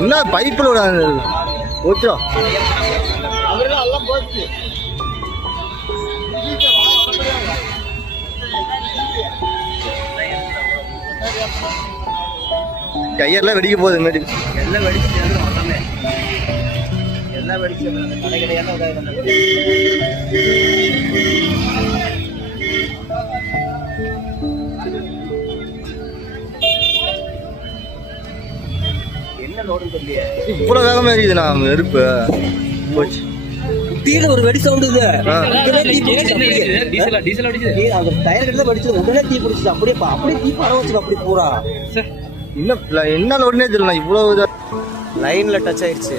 என்ன பைப்பில் போச்சோ போச்சு. கையெல்லாம் வெடிக்க போகுது இங்கிட்டு. எல்லாம் வெடிச்சு எல்லாம் வெடிச்சு கடை கடையெல்லாம் என்ன லோடுன்னு தெரியல. இவ்வளவு வேகமா இருக்குதுண்ணா நெருப்பு போச்சு. தீர ஒரு வெடி சவுண்ட் இது. அந்த டயர் கிட்ட வெடிச்சது உடனே தீ பிடிச்சது. அப்படியே தீ பரவச்சு அப்படி பூரா. என்ன லோடுனே தெரியல. இவ்வளவு லைன்ல டச் ஆயிடுச்சு.